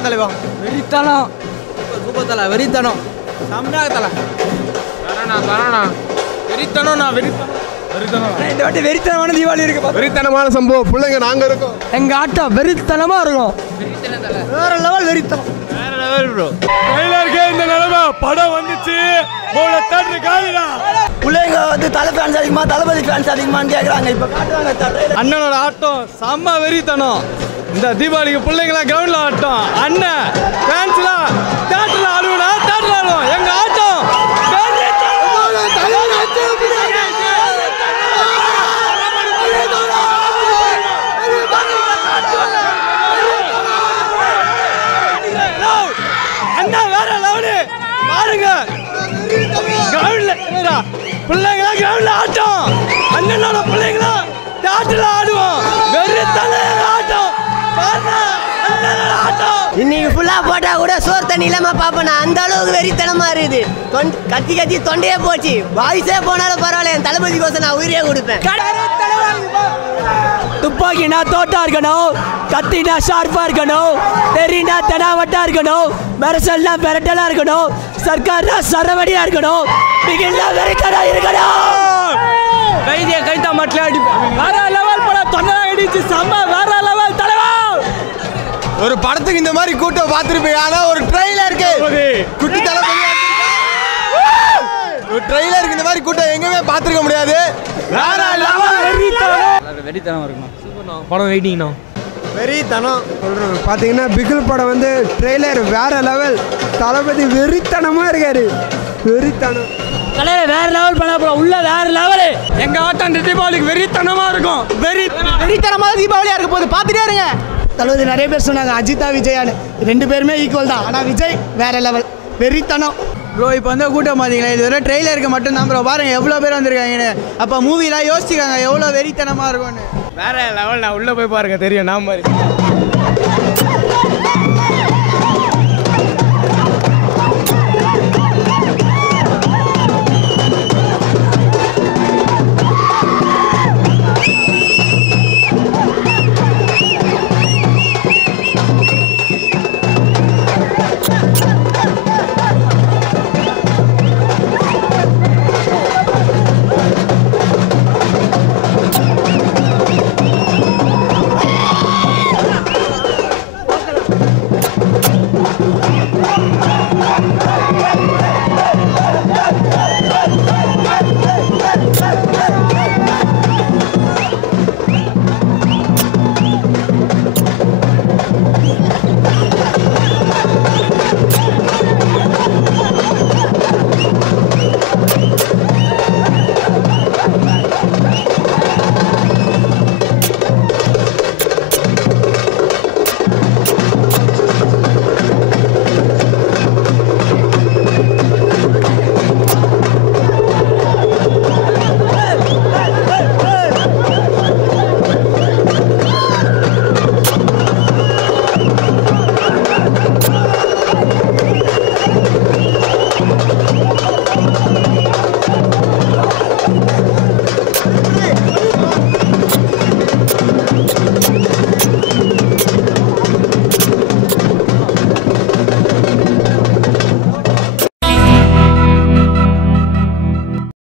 Level தலைவா. வெறித்தனம். Super தலை, வெறித்தனம். செம்மையாக தலை. தரணா வெறித்தனம். இந்த வாட்டி வெறித்தனமான தீபாவளி இருக்கு. வெறித்தனமான சம்பவம். பிள்ளைங்க நாங்க இருக்கோம். எங்க ஆட்டம் வெறித்தனமா இருக்கும். வேற லெவல் வெறித்தனம். வேற லெவல் ப்ரோ. ட்ரைலருக்கு இந்த நிலைமை படம் வந்துச்சு. போல தேட்டர் காலிடா. பிள்ளைங்க வந்து தலை ஃபேன்ஸ் அதிகமா, தளபதி ஃபேன்ஸ் அதிகமான்னு கேக்குறாங்க. இப்ப காட்டுவாங்க. அண்ணனோட ஆட்டம் செம்ம வெறித்தனம். இந்த தீபாவளிக்கு பிள்ளைங்களா கிரவுண்ட்ல ஆட்டம். அண்ணன் ஃபேன்ஸ்லாம் தேட்டர்ல ஆடுவா. தேட்டர்ல ஆடுவோம். எங்க ஆட்டம் அண்ணா வேற லெவலு. பாருங்க கிரவுண்ட்ல பிள்ளைங்களா கிரவுண்ட்ல ஆட்டம். அண்ணனோட பிள்ளைங்களா தேட்டர்ல ஆடுவோம். வெறித்தன ஆட்டம். பாருங்க அண்ணனோட ஆட்டம். இன்னைக்கு ஃபுல்லா போட்டா கூட சோறு தண்ணி இல்லாம பாப்பேன். அந்த அளவுக்கு வெறித்தனமா இருக்குது. கத்தி கத்தி தொண்டையே போச்சு. வாய்ஸே போனாலும் பரவாயில்ல, என் தளபதிக்கோசம் நான் உயிரியே கொடுப்பேன். துப்பாக்கினா தோட்டா இருக்கணும், கத்தினா ஷார்ப்பா இருக்கணும், தெரினா தெனாவட்டா இருக்கணும், மெரசல்னா பெரட்டலா இருக்கணும், சர்க்கார்னா சரவடியா இருக்கணும், பிகில்னா வெறித்தனா இருக்கணும். கைதியை கைத்தா மட்டும் அடிப்பேன். வேற லெவல் படம். தொண்டை அடிச்சு செம்ம வேற லெவல் தலைவா. ஒரு படத்துக்கு இந்த மாதிரி கூட்டம் பார்த்துருப்பேன். ஆனா ஒரு ட்ரெய்லருக்கு குட்டி தளபதி ஒரு ட்ரெய்லருக்கு இந்த மாதிரி கூட்டம் எங்கேயுமே பார்த்துருக்க முடியாது. வேற லெவல் வெறித்தனம் இருக்கணும். சூப்பர்ண்ணா படம் வெயிட்டிங்ண்ணா. வெறித்தனம் சொல்கிறோம். பார்த்தீங்கன்னா பிகில் படம் வந்து ட்ரெய்லர் வேற லெவல். தளபதி வெறித்தனமாக இருக்காரு. வெறித்தனம் தலைவர் வேற லெவல் பண்ண போறோம். உள்ள வேற லெவல். எங்க ஆட்டம் இந்த தீபாவளிக்கு வெறித்தனமா இருக்கும். வெறித்தனமான தீபாவளியா இருக்க போது பார்த்துட்டே இருங்க. தளபதி நிறைய பேர் சொன்னாங்க அஜித்தா விஜயான்னு. 2 பேருமே ஈக்குவல் தான். ஆனால் விஜய் வேற லெவல். வெறித்தனம். ப்ரோ இப்போ வந்து கூட்டம் பார்த்தீங்களா, இது வெறும் ட்ரெய்லருக்கு மட்டும் தான் ப்ரோ. பாருங்க எவ்வளோ பேர் வந்திருக்காங்கன்னு. அப்போ மூவிலாம் யோசிச்சுக்காங்க எவ்வளோ வெறித்தனமாக இருக்கும்னு. வேற லெவல். நான் உள்ள போய் பாருங்க தெரியும். நான் மாதிரி